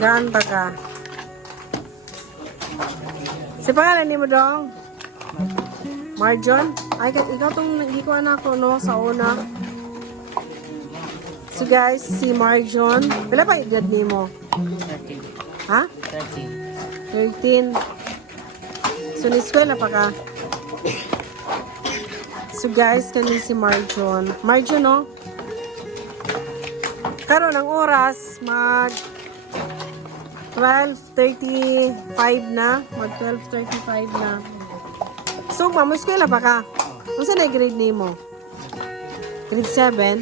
Nagaanta ka. Si pangalan ni mo dong? Marjon? Ay, ka- ikaw tong nagikuan ako, no, sa una. So guys, si Marjon. Pila pa edad ni mo? 13. Ha? 13. 13. So, ni-eskwela pa ka? So guys, kani si Marjon. Marjon, no? Karon ang oras, mag 12.35 na. Mag 12.35 na. So, mamuskwela pa ka? Kung saan grade ni mo? Grade 7?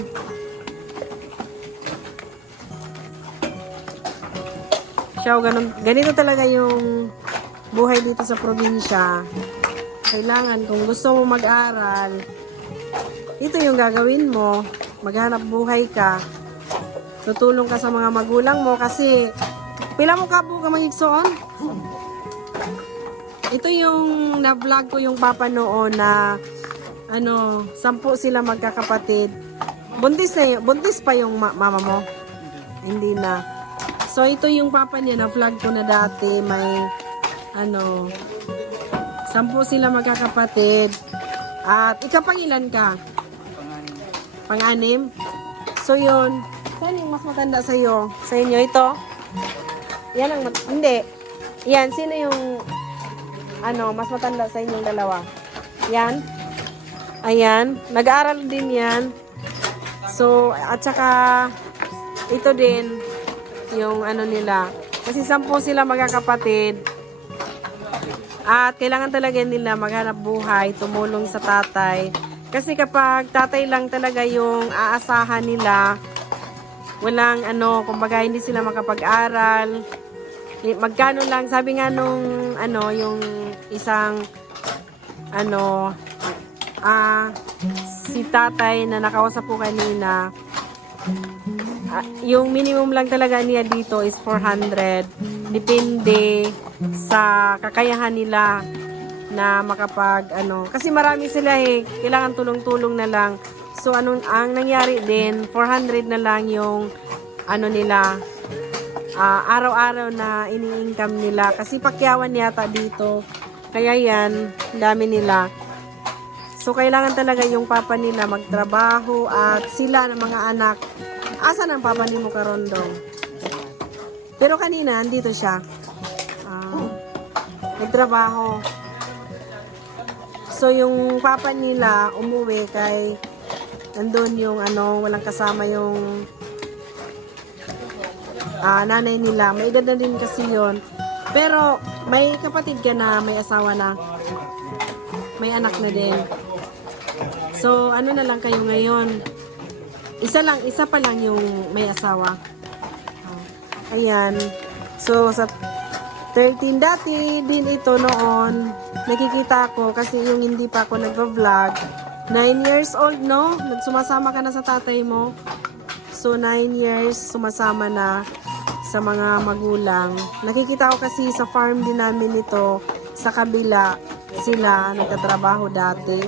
Siya, ganun, ganito talaga yung buhay dito sa probinsya. Kailangan, kung gusto mo mag-aral, ito yung gagawin mo. Maghanap buhay ka. Tutulong ka sa mga magulang mo kasi pila mo ka po ka magigsoon? Ito yung na-vlog ko yung papa noon na ano, sampu sila magkakapatid. Buntis na buntis pa yung ma- mama mo. Hindi na. So ito yung papa niya na vlog ko na dati may ano sampu sila magkakapatid. At ikapangilan ka? Panganin. Pang-anim. So yun, saan yung mas matanda sa iyo? Sa inyo ito? Yan ang mat- hindi. Yan, sino yung ano, mas matanda sa inyong dalawa? Yan. Ayan, nag-aaral din yan. So, at saka ito din yung ano nila. Kasi sampu sila magkakapatid. At kailangan talaga nila maghanap buhay, tumulong sa tatay. Kasi kapag tatay lang talaga yung aasahan nila, walang ano, kumbaga hindi sila makapag-aral. Magkano lang, sabi nga nung ano, yung isang ano, ah, si tatay na nakausap ko kanina, ah, yung minimum lang talaga niya dito is 400. Depende sa kakayahan nila na makapag ano kasi marami sila eh kailangan tulong-tulong na lang so anong ang nangyari din 400 na lang yung ano nila ah, araw-araw na ini-income nila. Kasi pakyawan yata dito. Kaya yan dami nila. So kailangan talaga yung papa nila magtrabaho at sila ng mga anak. Asan ang papa ni mo pero kanina andito siya. Ah, nagtrabaho. So, yung papa nila umuwi kay nandun yung ano, walang kasama yung ah, nanay nila. May edad na din kasi yon Pero, may kapatid ka na may asawa na. May anak na din. So, ano na lang kayo ngayon? Isa lang, isa pa lang yung may asawa. Ah, Ayan. So, sa 13 dati din ito noon. Nakikita ko kasi yung hindi pa ako nagva-vlog. 9 years old, no? Nagsumasama ka na sa tatay mo. So, 9 years sumasama na sa mga magulang. Nakikita ko kasi sa farm din namin ito, sa kabila, sila nagtatrabaho dati.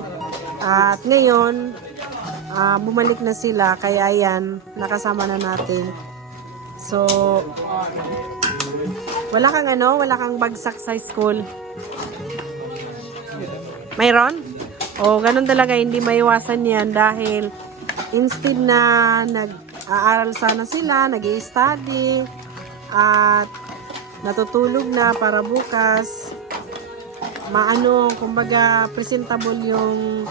At ngayon, ah, bumalik na sila. Kaya yan, nakasama na natin. So, wala kang ano, wala kang bagsak sa school. Mayroon? O, ganun talaga, hindi maiwasan yan dahil instead na nag-aaral sana sila, nag study at natutulog na para bukas, maano, kumbaga, presentable yung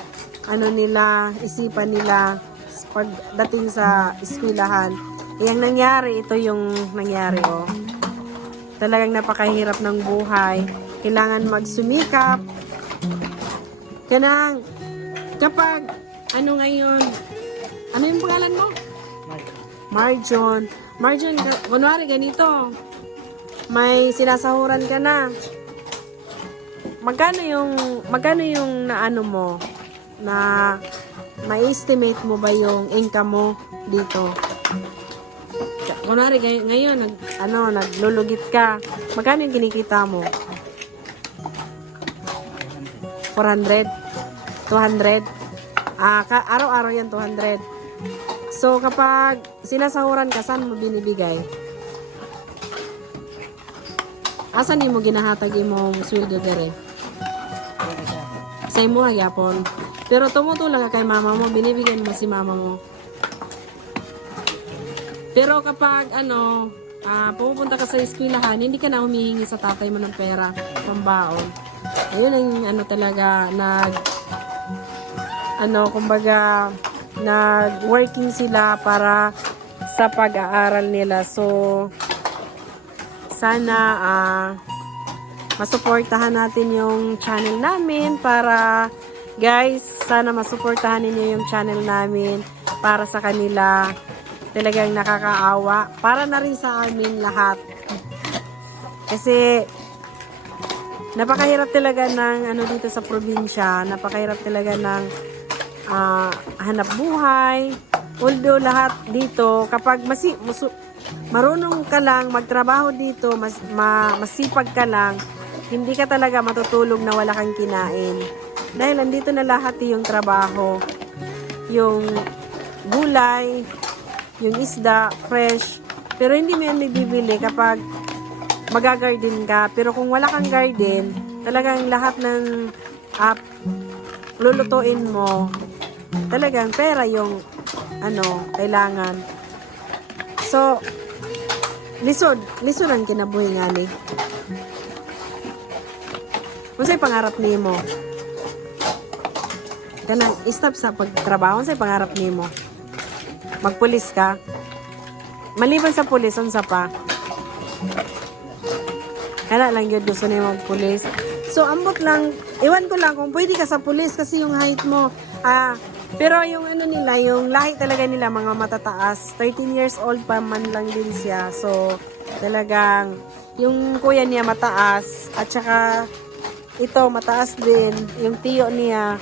ano nila, isipan nila pagdating sa eskwelahan. Yang nangyari, ito yung nangyari, oh talagang napakahirap ng buhay. Kailangan magsumikap. Kanang, kapag, ano ngayon, ano yung pangalan mo? Marjon. Marjon, ka- kunwari ganito, may sinasahuran ka na. Magkano yung, magkano yung naano mo, na, ma-estimate mo ba yung income mo dito? Kunwari, gay- ngayon, nag, ano, naglulugit ka. Magkano yung kinikita mo? 400? 200? Ah, araw-araw yan, 200. So, kapag sinasahuran ka, saan mo binibigay? Asa ni mo ginahatag imong sweldo dere? Sa imo nga gyapon. Pero tumutulong ka kay mama mo, binibigyan mo si mama mo. Pero kapag ano, ah, pumupunta ka sa eskwelahan, hindi ka na humihingi sa tatay mo ng pera, pambaon. Ayun ang ano talaga, nag, ano, kumbaga, nag-working sila para sa pag-aaral nila. So, sana, ah, masuportahan natin yung channel namin para guys, sana masuportahan ninyo yung channel namin para sa kanila talagang nakakaawa. Para na rin sa amin lahat. Kasi napakahirap talaga ng ano dito sa probinsya. Napakahirap talaga ng ah, hanap buhay. Although lahat dito kapag masi, musu- marunong ka lang magtrabaho dito mas ma, masipag ka lang hindi ka talaga matutulog na wala kang kinain. Dahil andito na lahat yung trabaho. Yung gulay yung isda fresh. Pero hindi mo yan bibili kapag magagarden ka. Pero kung wala kang garden talagang lahat ng up lulutuin mo talagang pera yung ano kailangan so lisod lisod ang kinabuhi nga ni Unsay pangarap nimo? Kanang stop sa pagtrabaho unsay pangarap nimo? Magpulis ka? Maliban sa pulis unsa pa? Kana lang yun gusto niya magpulis. So ambot lang, iwan ko lang kung pwede ka sa pulis kasi yung height mo. Ah, pero yung ano nila, yung lahi talaga nila mga matataas. 13 years old pa man lang din siya. So talagang yung kuya niya mataas at saka ito mataas din yung tiyo niya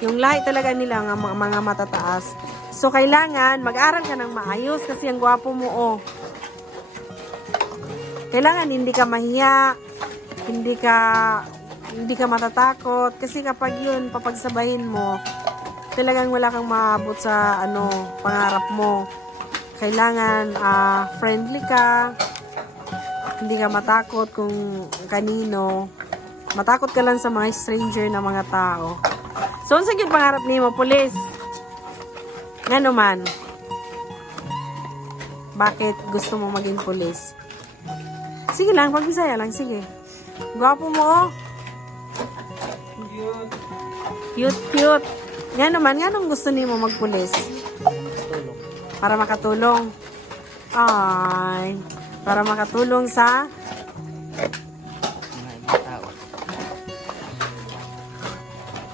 yung lahi talaga nila mga, mga matataas so kailangan mag-aral ka ng maayos kasi ang gwapo mo oh kailangan hindi ka mahiya hindi ka hindi ka matatakot kasi kapag yun papagsabahin mo talagang wala kang maabot sa ano pangarap mo kailangan ah, friendly ka hindi ka matakot kung kanino. Matakot ka lang sa mga stranger na mga tao. So, ang sagid pangarap nimo, pulis. Nga man. Bakit gusto mo maging pulis? Sige lang, pag-bisaya lang, sige. Gwapo mo, oh. Cute, cute. Nga naman, nga nung gusto nimo magpulis? Para makatulong. Ay, para makatulong sa.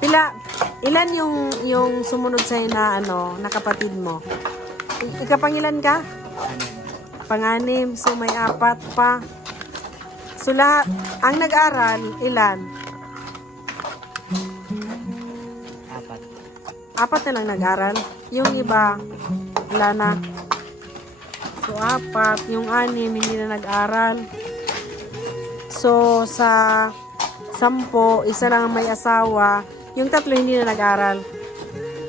Pila, ilan yung yung sumunod sa'yo na ano, na kapatid mo? Ikapangilan ka? Panganim, so may apat pa. So lahat, ang nag-aral, ilan? Apat na lang nag-aral. Yung iba, wala na. So apat, yung anim, hindi na nag-aral. So sa sampo, isa lang ang may asawa. Yung tatlo hindi na nag-aral.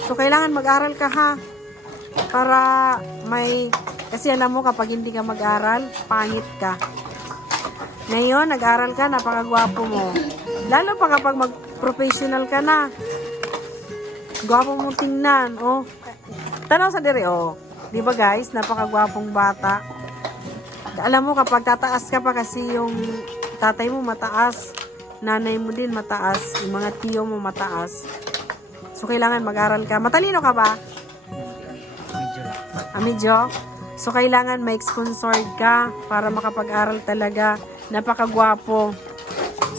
So kailangan mag-aral ka ha. Para may... Kasi alam mo kapag hindi ka mag-aral, pangit ka. Ngayon, nag-aral ka, napakagwapo mo. Lalo pa kapag mag-professional ka na. Gwapo mo tingnan, oh. Tanaw sa dire, oh. Di ba guys, napakagwapong bata. Alam mo, kapag tataas ka pa kasi yung tatay mo mataas, nanay mo din mataas, yung mga tiyo mo mataas. So, kailangan mag-aral ka. Matalino ka ba? Lang. Ah? So, kailangan may sponsored ka para makapag-aral talaga. Napakagwapo.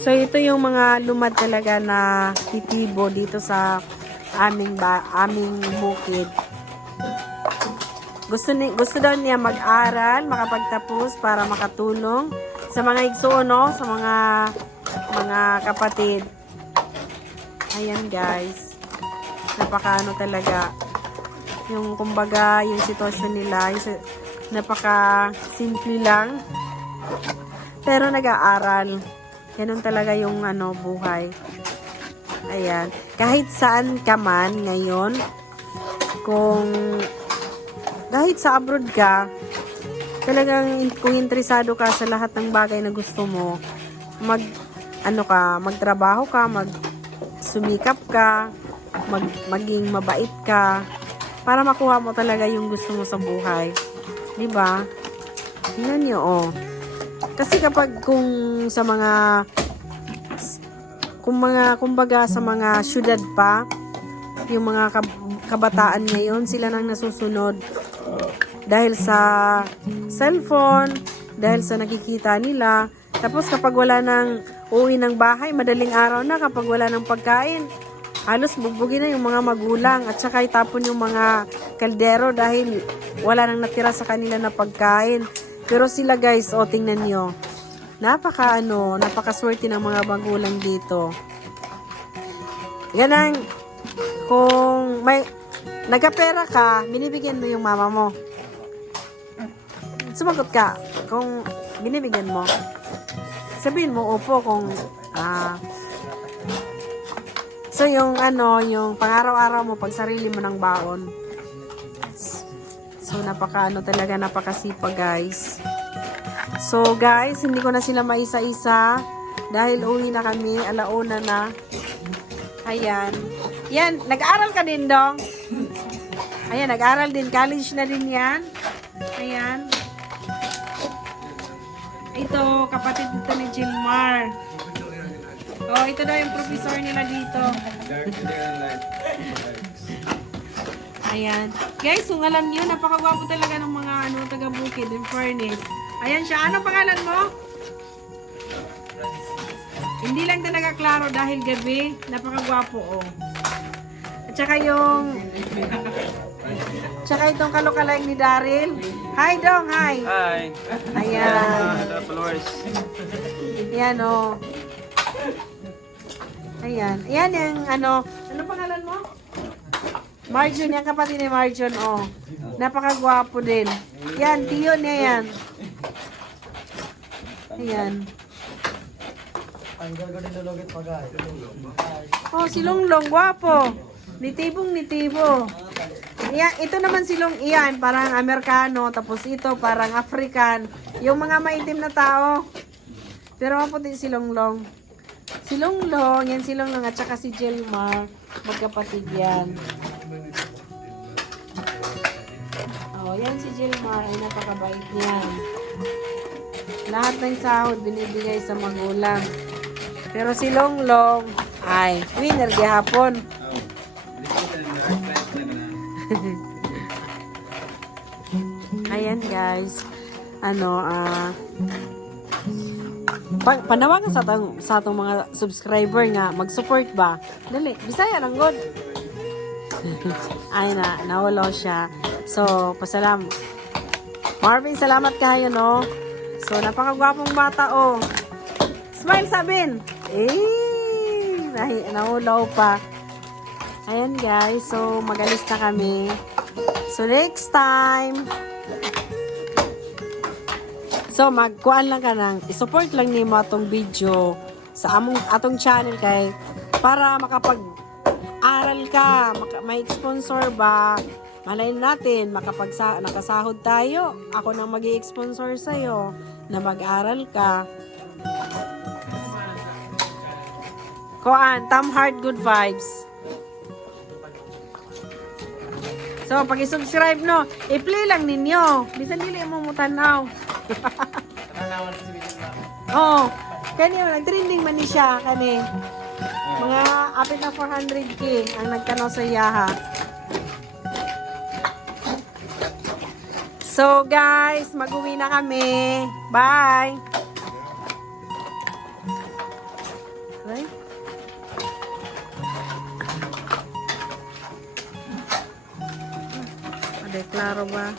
So, ito yung mga lumad talaga na titibo dito sa aming ba aming bukid. Gusto ni gusto daw niya mag-aral, makapagtapos para makatulong sa mga igsoon, no? sa mga mga kapatid. Ayan, guys. Napakaano talaga yung kumbaga yung sitwasyon nila yung napaka simple lang pero nag-aaral ganun talaga yung ano buhay ayan kahit saan ka man ngayon kung kahit sa abroad ka talagang kung interesado ka sa lahat ng bagay na gusto mo, mag ano ka, magtrabaho ka, mag sumikap ka, mag, maging mabait ka para makuha mo talaga yung gusto mo sa buhay. 'Di ba? Tingnan niyo oh. Kasi kapag kung sa mga kung mga kumbaga sa mga syudad pa, yung mga kab- kabataan ngayon, sila nang nasusunod dahil sa cellphone, dahil sa nakikita nila. Tapos kapag wala nang uwi ng bahay, madaling araw na kapag wala ng pagkain, halos bugbugin na yung mga magulang at saka itapon yung mga kaldero dahil wala nang natira sa kanila na pagkain. Pero sila guys, o tingnan nyo, napaka ano, napakaswerte ng mga magulang dito. Yan ang, kung may, nagkapera ka, binibigyan mo yung mama mo. Sumagot ka, kung binibigyan mo, sabihin mo, opo, kung, ah, so yung ano, yung pang-araw-araw mo, pag sarili mo ng baon. So, napaka ano talaga, napakasipa guys. So guys, hindi ko na sila maisa-isa dahil uwi na kami, alauna na. Ayan. Yan, nag-aral ka din, Dong? Ayan, nag-aral din. College na din yan. Ayan. Ito, kapatid dito ni Gilmar. Oh, ito daw yung professor nila dito. Ayan. Guys, kung alam niyo, napakagwapo talaga ng mga ano, taga-bukid, in fairness. Ayan siya. Anong pangalan mo? Hindi lang talaga klaro dahil gabi. Napakagwapo, oh. At saka yung... Tsaka itong kalokalaing ni Daryl. Hi, Dong. Hi. Hi. Ayan. Hello, followers. Ayan, oh. Ayan. Ayan yung ano. Ano pangalan mo? Marjon. Yan kapatid ni Marjon, oh. Napakagwapo din. Yan, tiyo niya yan. Ayan. Oh, si Longlong, gwapo. Nitibong nitibo. Iya, ito naman silong iyan, parang Amerikano, tapos ito parang African. Yung mga maitim na tao. Pero maputi si Longlong. Si Longlong, yan si Longlong at saka si Jelmar, magkapatid yan. Oh, yan si Jelmar, ay napakabait niyan. Lahat ng sahod binibigay sa magulang. Pero si Longlong, ay, winner gihapon. Ayan guys. Ano, ah... pa- panawagan sa atong sa atong mga subscriber nga mag-support ba. Dali, Bisaya lang god. Ay na, nawalo siya. So, pasalam. Marvin, salamat kayo, no? So, napakagwapong bata, oh. Smile, Sabin! Eh, nahi- pa. Ayan, guys. So, magalis na kami. So, next time, So magkuan lang ka nang i-support lang nimo atong video sa among atong channel kay para makapag aral ka, maka, may sponsor ba? Malay natin makapag nakasahod tayo. Ako nang magi-sponsor sa na mag-aral ka. Kuan, Tam Heart Good Vibes. So, pag i-subscribe no, i-play lang ninyo. Bisan dili mo mutanaw. oh, kani nag-trending man ni siya kani. Mga apit na 400k ang nagkanaw sa yaha. So guys, mag-uwi na kami. Bye. Right? Adeklaro ba?